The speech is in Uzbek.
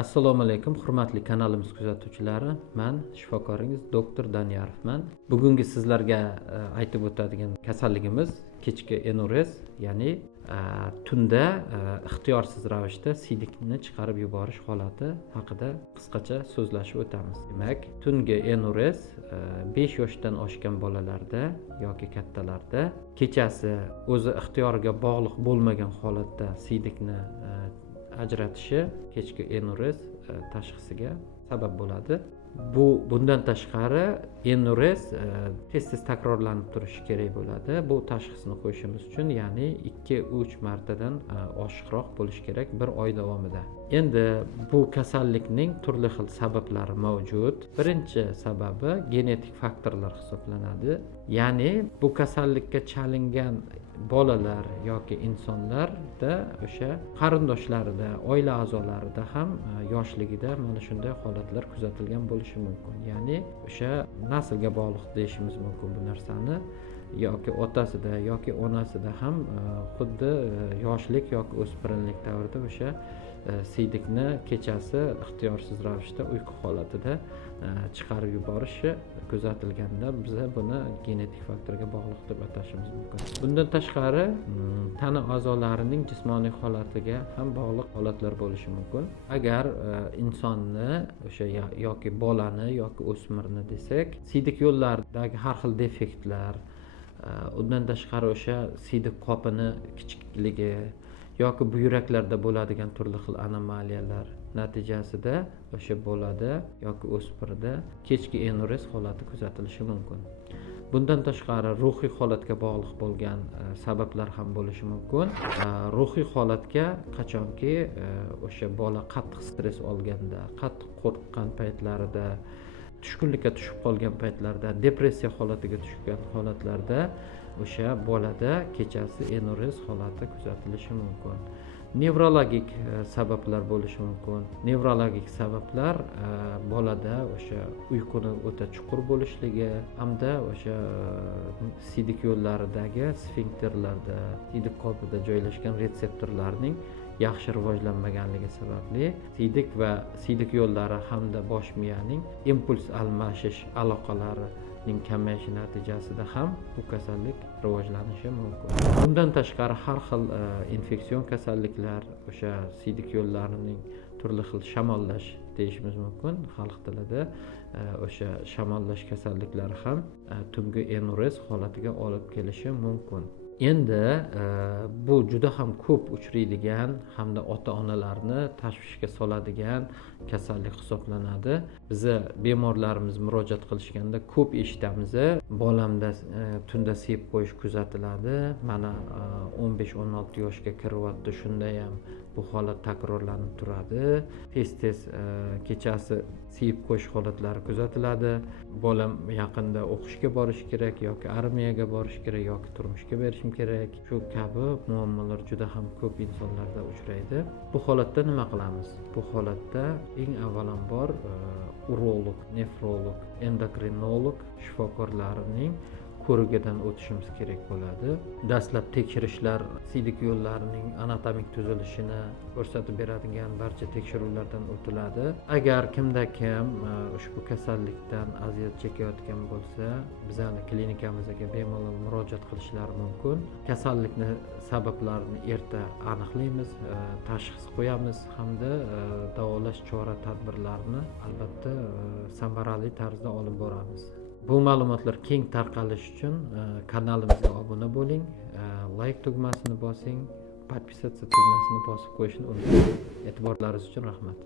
Assalomu alaykum, hurmatli kanalimiz kuzatuvchilari. Men shifokoringiz doktor Danyarovman. Bugungi sizlarga aytib o'tadigan kasalligimiz kechki enuris, ya'ni tunda ixtiyorsiz ravishda siydikni chiqarib yuborish holati haqida qisqacha so'zlashib o'tamiz. Demak, tungi enuris 5 yoshdan oshgan bolalarda yoki kattalarda kechasi o'zi ixtiyoriga bog'liq bo'lmagan holatda siydikni ajratishi kechki enuris tashxisiga sabab bo'ladi. Bundan tashqari enuris tez takrorlanib turishi kerak bo'ladi. Bu tashxisni qo'yishimiz uchun, ya'ni 2-3 martadan oshiqroq bo'lishi kerak bir oy davomida. Endi bu kasallikning turli xil sabablari mavjud. Birinchi sababi genetik faktorlar hisoblanadi. Ya'ni bu kasallikka chalingan bolalar yoki insonlarda o'sha qarindoshlarida, oila a'zolarida ham yoshligida mana shunday holatlar kuzatilgan bo'lishi mumkin. Ya'ni o'sha naslga bog'liq deyishimiz mumkin bu narsani. Yoki otasida yoki onasida ham xuddi yoshlik yoki o'spirinlik davrida o'sha siydikni kechasi ixtiyorsiz ravishda uyqu holatida chiqarib yuborishi kuzatilganda biz buni genetik faktorga bog'liq deb atashimiz mumkin. Bundan tashqari tana a'zolarining jismoniy holatiga ham bog'liq holatlar bo'lishi mumkin. Agar insonni o'sha yoki bolani yoki o'smirni desak, siydik yo'llaridagi har xil defektlar, undan tashqari o'sha siydik qopini kichikligi yoki buyraklarda bo'ladigan turli xil anomaliyalar natijasida o'sha bolada yoki o'smirda kechki enuris holati kuzatilishi mumkin. Bundan tashqari ruhiy holatga bog'liq bo'lgan sabablar ham bo'lishi mumkin. Ruhiy holatga qachonki o'sha bola qattiq stress olganda, qattiq qo'rqqan paytlarida, tushkunlikka tushib qolgan paytlarda, depressiya holatiga tushgan holatlarda o'sha bolada kechasi enuris holati kuzatilishi mumkin. Nevrologik sabablar bo'lishi mumkin. Nevrologik sabablar bolada o'sha uyquni o'ta chuqur bo'lishligi hamda o'sha siydik yo'llaridagi sfinkterlarda, siydik qopida joylashgan retseptorlarning yaxshi rivojlanmaganligi sababli siydik va siydik yo'llari hamda bosh miyaning impuls almashish aloqalarining kamayishi natijasida ham bu kasallik rivojlanishi mumkin. Bundan tashqari har xil infeksion kasalliklar, o'sha siydik yo'llarining turli xil shamollash deyishimiz mumkin xalq tilida, o'sha shamollash kasalliklari ham tungi enuris holatiga olib kelishi mumkin. Endi bu juda ham ko'p uchraydigan hamda ota-onalarni tashvishga soladigan kasallik hisoblanadi. Bizi bemorlarimiz murojaat qilishganda ko'p eshitamiz, bolamda tunda siyib qo'yish kuzatiladi. Mana 15-16 yoshga kiryapti, shunda ham bu holat takrorlanib turadi. Tez kechasi siyib qo'yish holatlari kuzatiladi. Bolam yaqinda o'qishga borish kerak yoki armiyaga borish kerak yoki turmushga berishim kerak. Shu kabi muammolar juda ham ko'p insonlarda uchraydi. Bu holatda nima qilamiz? Bu holatda eng avvalambor urolog, nefrolog, endokrinolog shifokorlarining ko'rigidan o'tishimiz kerak bo'ladi. Dastlab tekshirishlar siydik yo'llarining anatomik tuzilishini ko'rsatib beradigan barcha tekshiruvlardan o'tiladi. Agar kimda kim ushbu kasallikdan aziyat chekayotgan bo'lsa, bizning klinikamizga bemalol murojaat qilishlari mumkin. Kasallikni sabablarini erta aniqlaymiz, tashxis qo'yamiz hamda davolash chora-tadbirlarini albatta samarali tarzda olib boramiz. Bu ma'lumotlar keng tarqalishi uchun kanalimizga obuna bo'ling, like tugmasini bosing, podpisatsiya tugmasini bosib qo'yishni unutmang. E'tiborlaringiz uchun rahmat.